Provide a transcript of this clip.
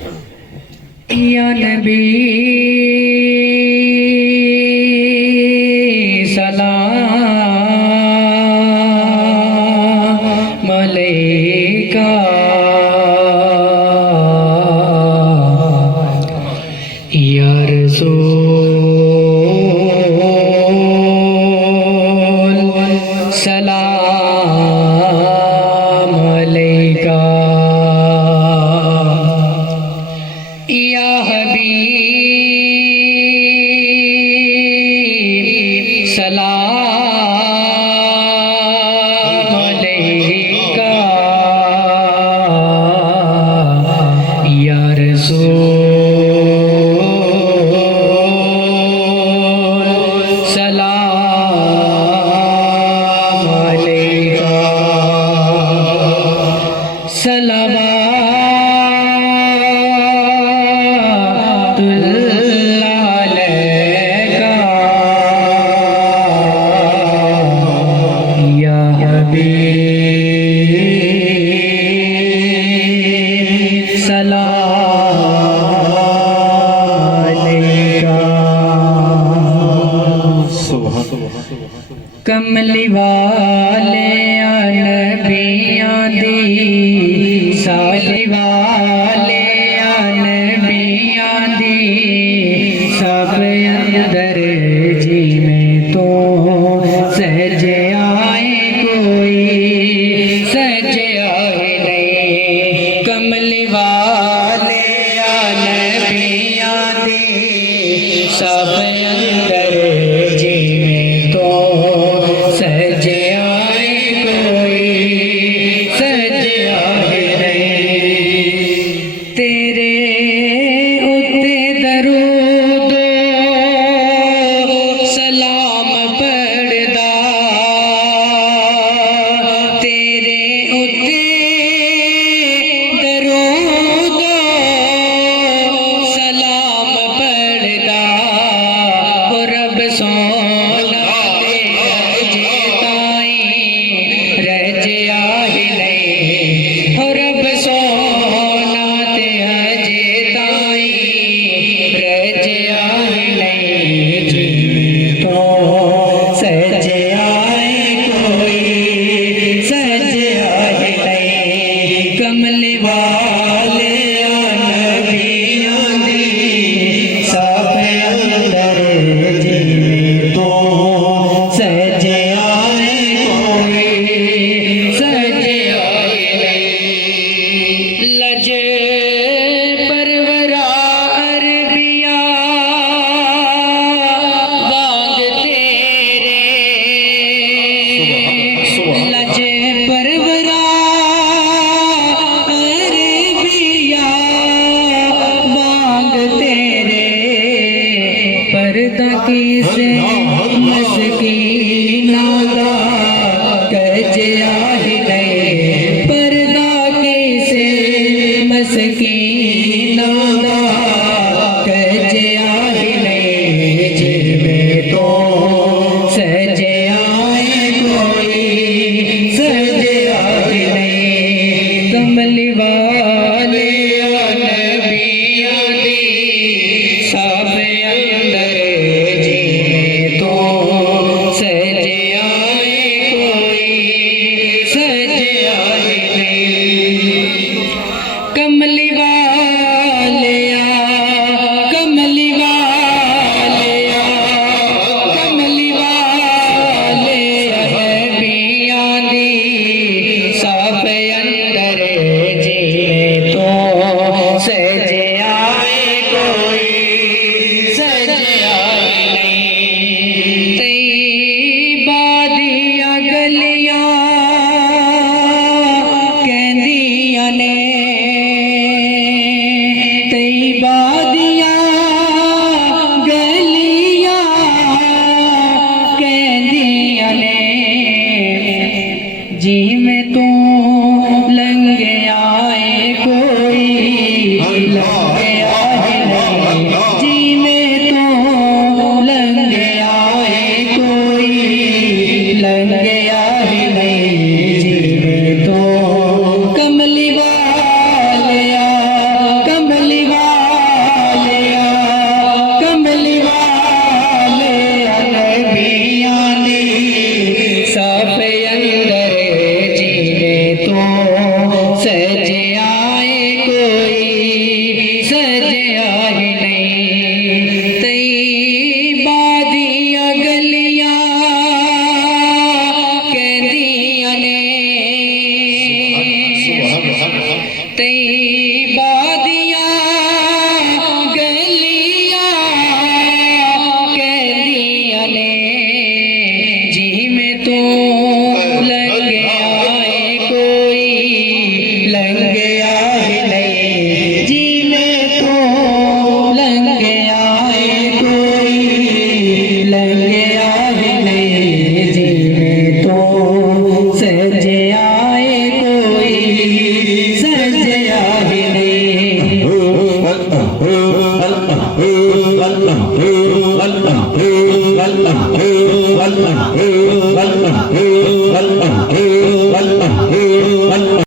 या नबी सलाम अलैका या रसूल सलाम अलैका या हबीब सलाम अलैका या रसूल सलाम अलैका कमली वाले नबियां दी साली वाले नबियां दी सब अंदर जी में तो सज आए कोई सज आए नहीं कमली वाले नबियां दी सब अंदर जी में तो सज आए कोई सज आए नहीं तेरे उत्ते दरूद सलाम पढ़दा तेरे उत्ते दरूद सलाम पढ़दा ओ रब सोना रब सोना ते हजे ताई रज आए नहीं जिमें तो सज आए कोई सज आए नहीं कमली वाले नबियां दी सब अंदर जिमें तो सज आए कोई सज आए लज परवरा अरबिया बाग तेरे लज परवरा अरबिया बाग तेरे पर्दा किसे मस्कीना दा कज आए नहीं पर्दा किसे मस्कीना दा कज आए नहीं जिमें तो सज आए कोई सज आए नहीं कमली वाले नबियां दी सब अंदर जिमें तो सज आए कोई सज आए नहीं कमली वाले अल्लाह